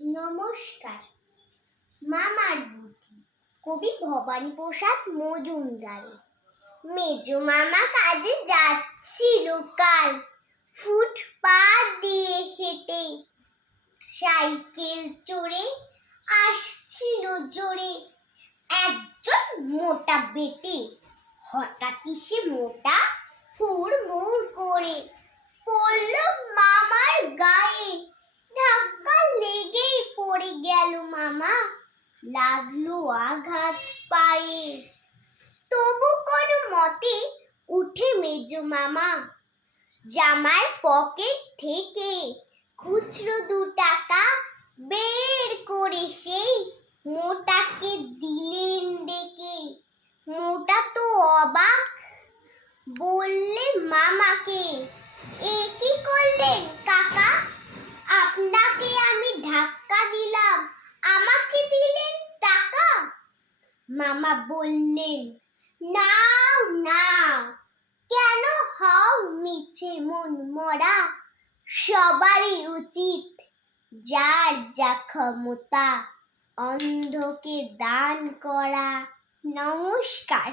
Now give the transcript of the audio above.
নমস্কার। মামার বুদ্ধি, কবি ভবানীপ্রসাদ মজুমদারের। মেজো মামা কাজে যাচ্ছিল কাল, ফুটপাত দিয়ে হেঁটে, সাইকেল চড়ে আসছিল জোরে একজন মোটা বেটে। হঠাৎই সে মোটা হুড়মুড় করে পড়ল মামার গায়ে। ধাক্কা লেগেই পড়ে গেল মামা, লাগলো আঘাত পায়ে। তবু কোনো মতে উঠে মেজো মামা, জামার পকেট থেকে খুচরো 2 টাকা বের করে সেই মোটাকে দিলেন ডেকে। মোটা তো অবাক, বললে মামাকে, এ কি করলেন কাকা? আপনাকে আমি ধাক্কা দিলাম, আমাকে দিলেন টাকা? মামা বললেন, নাও নাও, কেন হও মিছে মন মরা? সবারই উচিত যার যা ক্ষমতা অন্ধকে দান করা। নমস্কার।